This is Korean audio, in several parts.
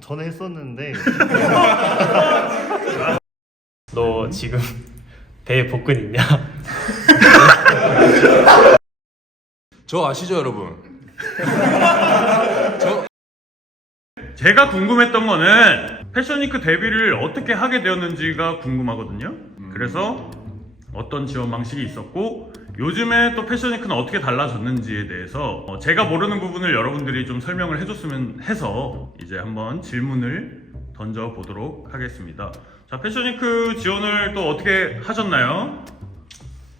전에 했었는데 너 지금 배에 복근 있냐? 저 아시죠 여러분? 제가 궁금했던 거는 패션위크 데뷔를 어떻게 하게 되었는지가 궁금하거든요. 그래서 어떤 지원 방식이 있었고 요즘에 또 패션위크는 어떻게 달라졌는지에 대해서 제가 모르는 부분을 여러분들이 좀 설명을 해줬으면 해서 이제 한번 질문을 던져보도록 하겠습니다. 자, 패션위크 지원을 또 어떻게 하셨나요?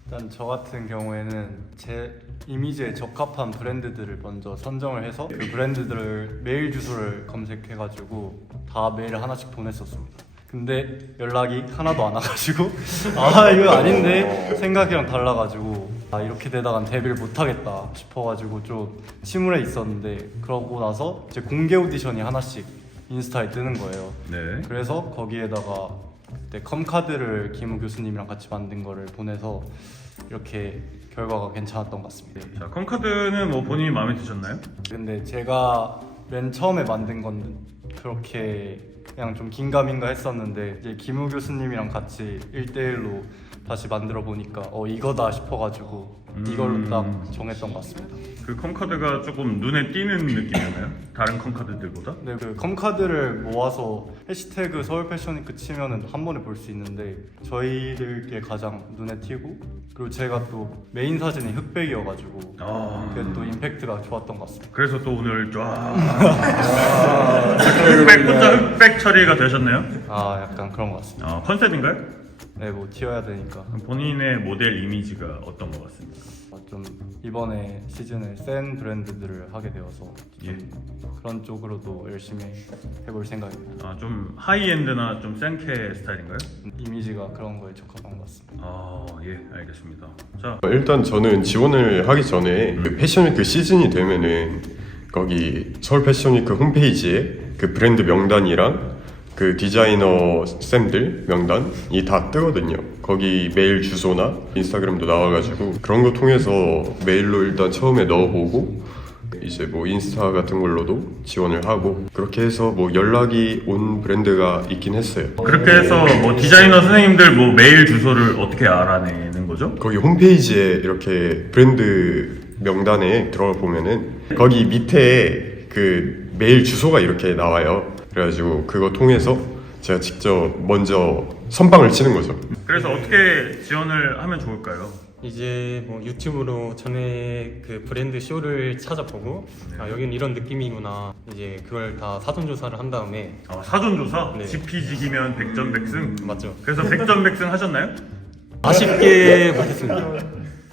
일단 저 같은 경우에는 제 이미지에 적합한 브랜드들을 먼저 선정을 해서 그 브랜드들을 메일 주소를 검색해가지고 다 메일을 하나씩 보냈었습니다. 근데 연락이 하나도 안 와가지고 이거 아닌데 생각이랑 달라가지고 이렇게 되다간 데뷔를 못하겠다 싶어가지고 좀 침울해 있었는데 그러고 나서 이제 공개 오디션이 하나씩 인스타에 뜨는 거예요. 네. 그래서 거기에다가 그때 컴카드를 김우 교수님이랑 같이 만든 거를 보내서 이렇게 결과가 괜찮았던 것 같습니다. 자, 컴카드는 뭐 본인이 마음에 드셨나요? 근데 제가 맨 처음에 만든 건 그렇게 그냥 좀 긴가민가 했었는데 이제 김우 교수님이랑 같이 1대1로 다시 만들어 보니까 이거다 싶어가지고 이걸로 딱 정했던 것 같습니다. 그 컴카드가 조금 눈에 띄는 느낌이었나요? 다른 컴카드들보다? 네, 그 컴카드를 모아서 해시태그 서울 패션위크 치면은 한 번에 볼 수 있는데 저희들께 가장 눈에 띄고 그리고 제가 또 메인 사진이 흑백이어가지고 그게 또 임팩트가 좋았던 것 같습니다. 그래서 또 오늘 쫙 흑백 혼자 흑백 처리가 되셨나요? 약간 그런 것 같습니다. 컨셉인가요? 네, 뭐 튀어야 되니까 본인의 모델 이미지가 어떤 것 같습니까? 좀 이번에 시즌에 센 브랜드들을 하게 되어서 좀 예. 그런 쪽으로도 열심히 해볼 생각입니다. 좀 하이엔드나 좀 센케 스타일인가요? 이미지가 그런 거에 적합한 것 같습니다. 예, 알겠습니다. 자, 일단 저는 지원을 하기 전에 그 패션위크 시즌이 되면은 거기 서울 패션위크 홈페이지에 그 브랜드 명단이랑 그 디자이너 쌤들 명단이 다 뜨거든요. 거기 메일 주소나 인스타그램도 나와가지고 그런 거 통해서 메일로 일단 처음에 넣어보고 이제 뭐 인스타 같은 걸로도 지원을 하고 그렇게 해서 뭐 연락이 온 브랜드가 있긴 했어요. 그렇게 해서 뭐 디자이너 선생님들 뭐 메일 주소를 어떻게 알아내는 거죠? 거기 홈페이지에 이렇게 브랜드 명단에 들어가 보면은 거기 밑에 그 메일 주소가 이렇게 나와요. 그래가지고 그거 통해서 제가 직접 먼저 선방을 치는 거죠. 그래서 어떻게 지원을 하면 좋을까요? 이제 뭐 유튜브로 전에 그 브랜드 쇼를 찾아보고 여기는 이런 느낌이구나 이제 그걸 다 사전 조사를 한 다음에 사전조사? 네. 지피지기면 백전백승? 맞죠? 그래서 백전백승 하셨나요? 아쉽게 못했습니다.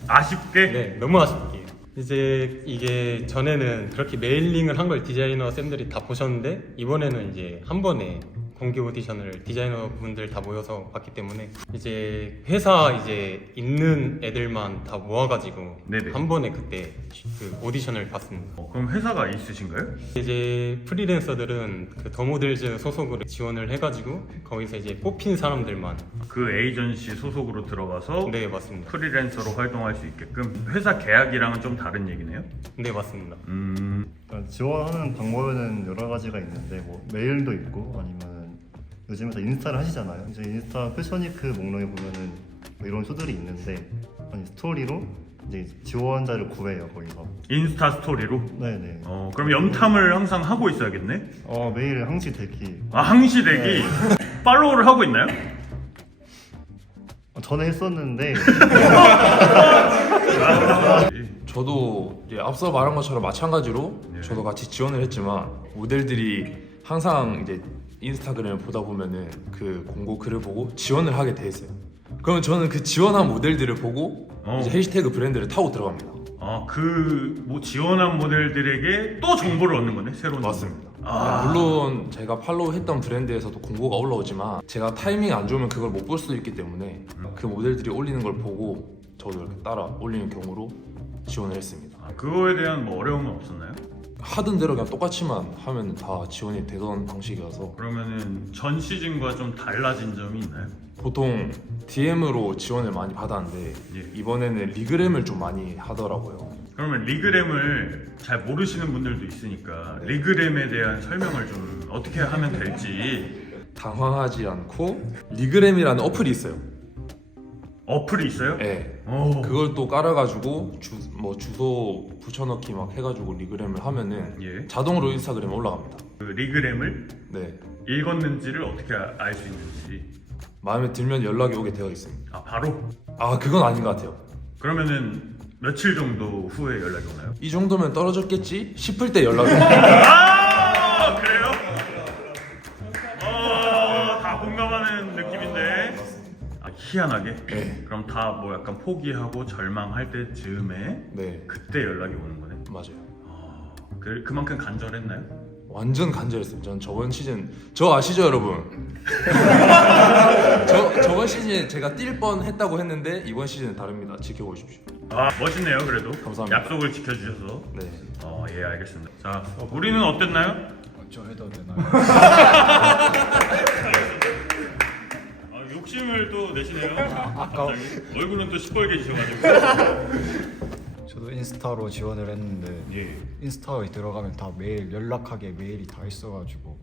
아쉽게? 네, 너무 아쉽게. 이제 이게 전에는 그렇게 메일링을 한 걸 디자이너 쌤들이 다 보셨는데 이번에는 이제 한 번에 공개 오디션을 디자이너 분들 다 모여서 봤기 때문에 이제 회사 이제 있는 애들만 다 모아가지고 네네. 한 번에 그때 그 오디션을 봤습니다. 그럼 회사가 있으신가요? 이제 프리랜서들은 그 더모델즈 소속으로 지원을 해가지고 거기서 이제 뽑힌 사람들만 그 에이전시 소속으로 들어가서 네 맞습니다. 프리랜서로 활동할 수 있게끔 회사 계약이랑은 좀 다른 얘기네요? 네 맞습니다. 지원하는 방법에는 여러 가지가 있는데 뭐 메일도 있고 아니면 요즘에 다 인스타를 하시잖아요. 이제 인스타 패션위크 목록에 보면은 뭐 이런 쇼들이 있는데 스토리로 이제 지원자를 구해요 거기서. 인스타 스토리로? 네네. 그럼 염탐을 항상 하고 있어야겠네? 매일 항시 대기. 항시대기? 팔로우를 하고 있나요? 전에 했었는데 저도 이제 앞서 말한 것처럼 마찬가지로 저도 같이 지원을 했지만 모델들이 항상 이제 인스타그램을 보다 보면은 그 공고 글을 보고 지원을 하게 돼 있어요. 그러면 저는 그 지원한 모델들을 보고 이제 해시태그 브랜드를 타고 들어갑니다. 그 뭐 지원한 모델들에게 또 정보를 얻는 거네, 새로운 맞습니다. 정보. 물론 제가 팔로우했던 브랜드에서도 공고가 올라오지만 제가 타이밍이 안 좋으면 그걸 못 볼 수도 있기 때문에 그 모델들이 올리는 걸 보고 저도 이렇게 따라 올리는 경우로 지원을 했습니다. 그거에 대한 뭐 어려움은 없었나요? 하던 대로 그냥 똑같이만 하면 다 지원이 되던 방식이어서 그러면은 전 시즌과 좀 달라진 점이 있나요? 보통 DM으로 지원을 많이 받았는데 이번에는 리그램을 좀 많이 하더라고요. 그러면 리그램을 잘 모르시는 분들도 있으니까 리그램에 대한 설명을 좀 어떻게 하면 될지. 당황하지 않고 리그램이라는 어플이 있어요. 어플이 있어요? 네. 오. 그걸 또 깔아가지고 주소 붙여넣기 막 해가지고 리그램을 하면은 예. 자동으로 인스타그램에 올라갑니다. 그 리그램을 네. 읽었는지를 어떻게 알 수 있는지. 마음에 들면 연락이 오게 되어 있습니다. 아 바로? 아 그건 아닌 것 같아요. 그러면은 며칠 정도 후에 연락이 오나요? 이 정도면 떨어졌겠지 싶을 때 연락이 오고. 아 그래요? 다 공감하는 느낌인데. 아, 희한하게. 네. 그럼 다 뭐 약간 포기하고 절망할 때쯤에 네. 그때 연락이 오는 거네. 맞아요. 그만큼 간절했나요? 완전 간절했어요. 전 저번 시즌 저 아시죠 여러분? 저번 시즌에 제가 뛸 뻔했다고 했는데 이번 시즌은 다릅니다. 지켜보십시오. 아 멋있네요. 그래도 감사합니다. 약속을 지켜주셔서. 네. 예 알겠습니다. 자 우리는 어땠나요? 저 해도 되나요? 욕심을 또 내시네요. 아까 얼굴은 또 시뻘개지셔가지고. 저도 인스타로 지원을 했는데 예. 인스타에 들어가면 다 메일 연락하게 메일이 다 있어가지고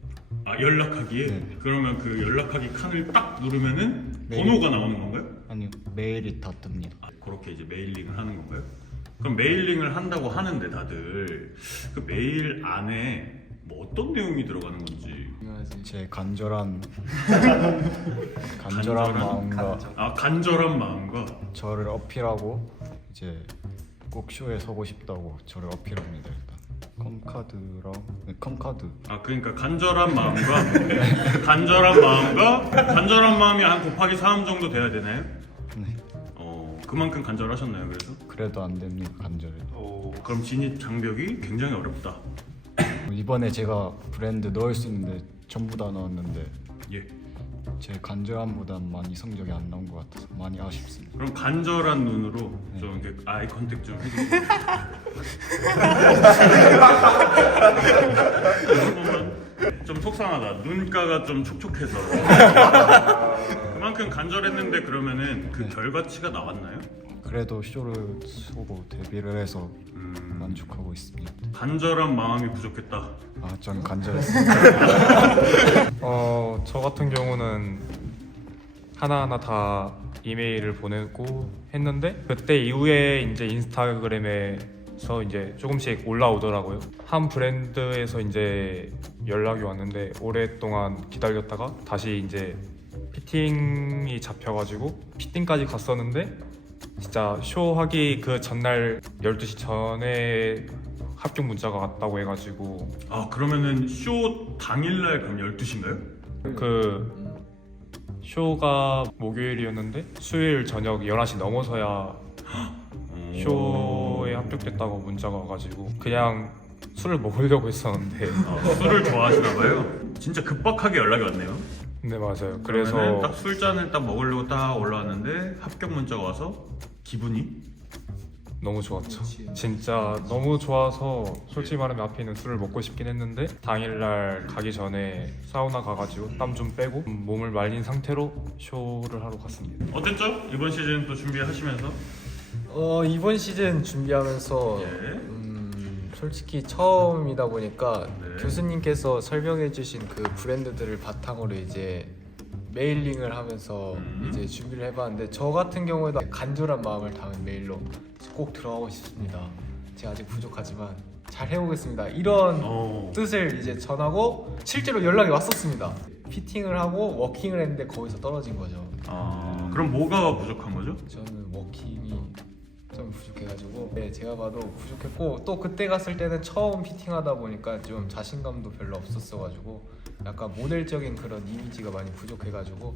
아 연락하기에? 네. 그러면 그 연락하기 칸을 딱 누르면은 네. 번호가 나오는 건가요? 아니 메일이 다 뜹니다. 그렇게 이제 메일링을 하는 건가요? 그럼 메일링을 한다고 하는데 다들 그 메일 안에 뭐 어떤 내용이 들어가는 건지. 제 간절한 마음과 간절한 마음과 저를 어필하고 이제 꼭 쇼에 서고 싶다고 저를 어필합니다. 일단 컴카드 그러니까 간절한 마음이 한 곱하기 3 정도 돼야 되나요? 네. 그만큼 간절하셨나요? 그래서? 그래도 안 됩니다. 간절해도. 그럼 진입 장벽이 굉장히 어렵다. 이번에 제가 브랜드 넣을 수 있는데 전부 다 넣었는데 예. 제 간절함보단 많이 성적이 안 나온 것 같아서 많이 아쉽습니다. 그럼 간절한 눈으로 좀 이렇게 아이 컨택 좀 해주세요. 좀 속상하다. 눈가가 좀 촉촉해서. 그만큼 간절했는데 그러면은 그 결과치가 나왔나요? 그래도 쇼를 쏘고 데뷔를 해서 만족하고 있습니다. 간절한 마음이 부족했다. 전 간절했습니다. 저 같은 경우는 하나하나 다 이메일을 보내고 했는데 그때 이후에 이제 인스타그램에서 이제 조금씩 올라오더라고요. 한 브랜드에서 이제 연락이 왔는데 오랫동안 기다렸다가 다시 이제 피팅이 잡혀가지고 피팅까지 갔었는데 진짜 쇼하기 그 전날 12시 전에 합격 문자가 왔다고 해가지고 그러면은 쇼 당일날 그럼 12시인가요? 그 쇼가 목요일이었는데 수요일 저녁 11시 넘어서야 쇼에 합격됐다고 문자가 와가지고 그냥 술을 먹으려고 했었는데 술을 좋아하시나봐요. 진짜 급박하게 연락이 왔네요. 네 맞아요. 그래서 그래서 딱 술잔을 딱 먹으려고 딱 올라왔는데 합격 문자가 와서 기분이? 너무 좋았죠. 진짜 너무 좋아서 솔직히 말하면 앞에 있는 술을 먹고 싶긴 했는데 당일날 가기 전에 사우나 가가지고 땀 좀 빼고 몸을 말린 상태로 쇼를 하러 갔습니다. 어땠죠? 이번 시즌 또 준비하시면서? 이번 시즌 준비하면서 예. 솔직히 처음이다 보니까 네. 교수님께서 설명해주신 그 브랜드들을 바탕으로 이제 메일링을 하면서 이제 준비를 해봤는데 저 같은 경우에도 간절한 마음을 담은 메일로 꼭 들어가고 싶습니다. 제가 아직 부족하지만 잘 해보겠습니다. 이런 뜻을 이제 전하고 실제로 연락이 왔었습니다. 피팅을 하고 워킹을 했는데 거기서 떨어진 거죠. 그럼 뭐가 부족한 거죠? 저는 워킹이 좀 부족해가지고 제가 봐도 부족했고 또 그때 갔을 때는 처음 피팅하다 보니까 좀 자신감도 별로 없었어가지고 약간 모델적인 그런 이미지가 많이 부족해가지고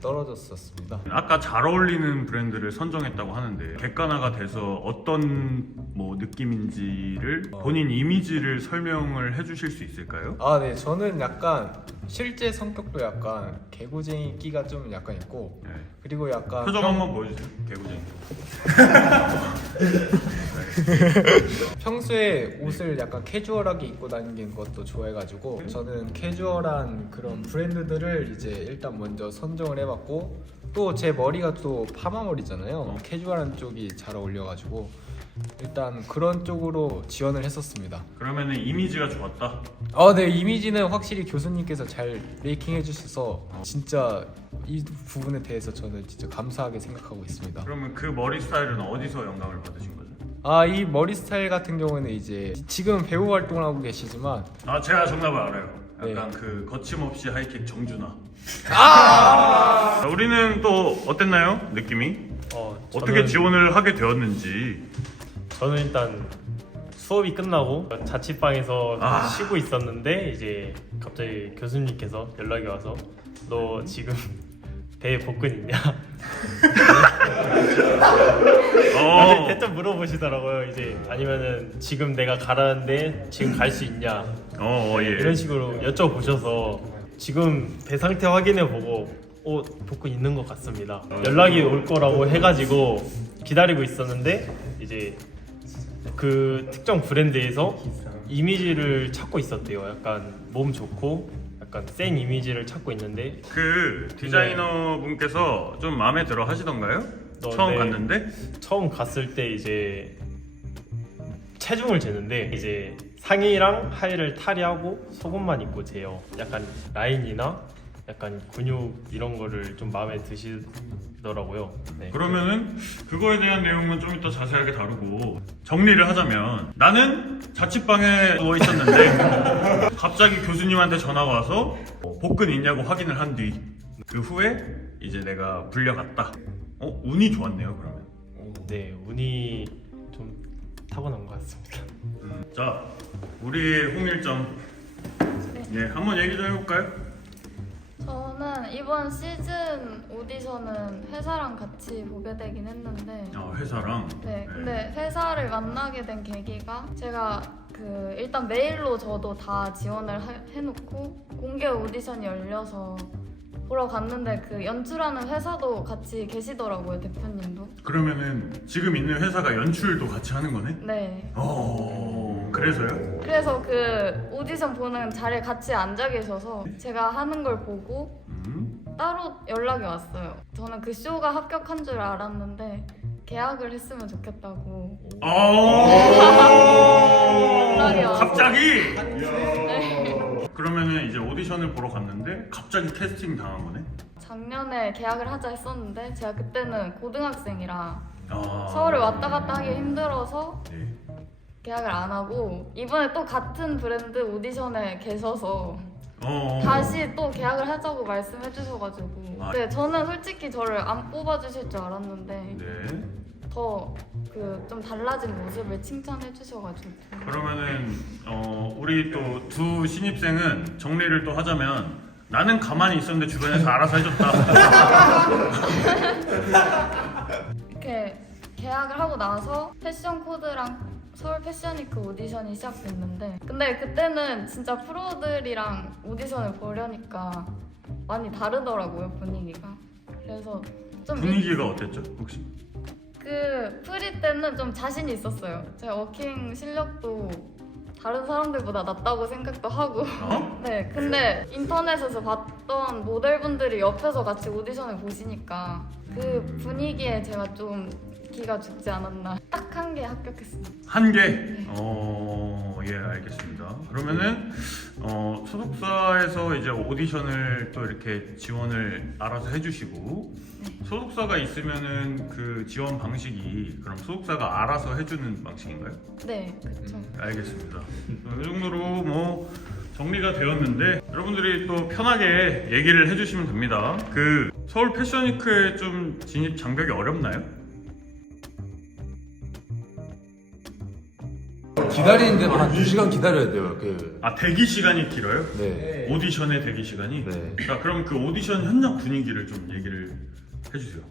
떨어졌었습니다. 아까 잘 어울리는 브랜드를 선정했다고 하는데 객관화가 돼서 어떤 뭐 느낌인지를 본인 이미지를 설명을 해주실 수 있을까요? 네, 저는 약간 실제 성격도 약간 개구쟁이 끼가 좀 약간 있고 네. 그리고 약간 표정 한번 보여주세요. 개구쟁이. 평소에 옷을 약간 캐주얼하게 입고 다니는 것도 좋아해가지고 저는 캐주얼한 그런 브랜드들을 이제 일단 먼저 선정을 해봤고 또 제 머리가 또 파마 머리잖아요. 캐주얼한 쪽이 잘 어울려가지고 일단 그런 쪽으로 지원을 했었습니다. 그러면은 이미지가 좋았다. 네, 이미지는 확실히 교수님께서 잘 메이킹 해주셔서 진짜 이 부분에 대해서 저는 진짜 감사하게 생각하고 있습니다. 그러면 그 머리 스타일은 어디서 영감을 받으신 거죠? 이 머리 스타일 같은 경우에는 이제 지금 배우 활동을 하고 계시지만 제가 정답을 알아요. 약간 네. 그 거침없이 하이킥 정준하. 자, 우리는 또 어땠나요? 느낌이? 어떻게 지원을 하게 되었는지. 저는 일단 수업이 끝나고 자취방에서 쉬고 있었는데 이제 갑자기 교수님께서 연락이 와서 너 지금 대회 복근 있냐? 대뜸 물어보시더라고요. 이제 아니면은 지금 내가 가라는데 지금 갈 수 있냐? 예. 이런 식으로 여쭤보셔서 지금 배 상태 확인해 보고 복근 있는 것 같습니다. 연락이 올 거라고 해가지고 기다리고 있었는데 이제 그 특정 브랜드에서 이미지를 찾고 있었대요. 약간 몸 좋고 약간 센 이미지를 찾고 있는데 그 디자이너 분께서 좀 마음에 들어 하시던가요? 처음 네. 갔는데? 처음 갔을 때 이제 체중을 재는데 이제 상의랑 하의를 탈의하고 속옷만 입고 재요. 약간 라인이나 약간 근육 이런 거를 좀 마음에 드시더라고요. 네. 그러면은 그거에 대한 내용은 좀 이따 자세하게 다루고 정리를 하자면 나는 자취방에 누워 있었는데 갑자기 교수님한테 전화가 와서 복근 있냐고 확인을 한 뒤 그 후에 이제 내가 불려갔다. 운이 좋았네요 그러면. 네, 운이 좀 타고난 것 같습니다. 자, 우리 홍일점 한번 얘기 좀 해볼까요? 저는 이번 시즌 오디션은 회사랑 같이 보게 되긴 했는데 회사랑. 네, 근데 회사를 만나게 된 계기가 제가 일단 메일로 저도 다 지원을 해놓고 공개 오디션이 열려서 보러 갔는데 그 연출하는 회사도 같이 계시더라고요, 대표님도. 그러면은 지금 있는 회사가 연출도 같이 하는 거네? 네. 그래서요? 그래서 그 오디션 보는 자리에 같이 앉아 계셔서 제가 하는 걸 보고 따로 연락이 왔어요. 저는 그 쇼가 합격한 줄 알았는데 계약을 했으면 좋겠다고. 연락이 와서. 갑자기? 네. 그러면은 이제 오디션을 보러 갔는데 갑자기 캐스팅 당한 거네? 작년에 계약을 하자 했었는데 제가 그때는 고등학생이라 서울을 왔다 갔다 하기 힘들어서 계약을 안 하고 이번에 또 같은 브랜드 오디션에 계셔서 다시 또 계약을 하자고 말씀해 주셔가지고 네, 저는 솔직히 저를 안 뽑아주실 줄 알았는데 더 좀 달라진 모습을 칭찬해 주셔가지고. 그러면은 우리 또 두 신입생은 정리를 또 하자면 나는 가만히 있었는데 주변에서 알아서 해줬다. 이렇게 계약을 하고 나서 패션 코드랑 서울 패션위크 오디션이 시작됐는데 근데 그때는 진짜 프로들이랑 오디션을 보려니까 많이 다르더라고요, 분위기가. 그래서 좀 분위기가 어땠죠 혹시? 프리 때는 좀 자신이 있었어요. 제가 워킹 실력도 다른 사람들보다 낫다고 생각도 하고 네, 근데 인터넷에서 봤던 모델분들이 옆에서 같이 오디션을 보시니까 그 분위기에 제가 좀 기가 죽지 않았나. 딱 한 개 합격했습니다. 한 개? 예, 알겠습니다. 그러면은 소속사에서 이제 오디션을 또 이렇게 지원을 알아서 해주시고 소속사가 있으면은 그 지원 방식이 그럼 소속사가 알아서 해주는 방식인가요? 네, 그렇죠. 알겠습니다. 이 정도로 뭐 정리가 되었는데 여러분들이 또 편하게 얘기를 해주시면 됩니다. 그 서울 패션위크에 좀 진입 장벽이 어렵나요? 기다리는 데만 한 2시간 기다려야 돼요. 대기 시간이 길어요? 네. 오디션의 대기 시간이? 네. 자, 그럼 그 오디션 현장 분위기를 좀 얘기를 해주세요.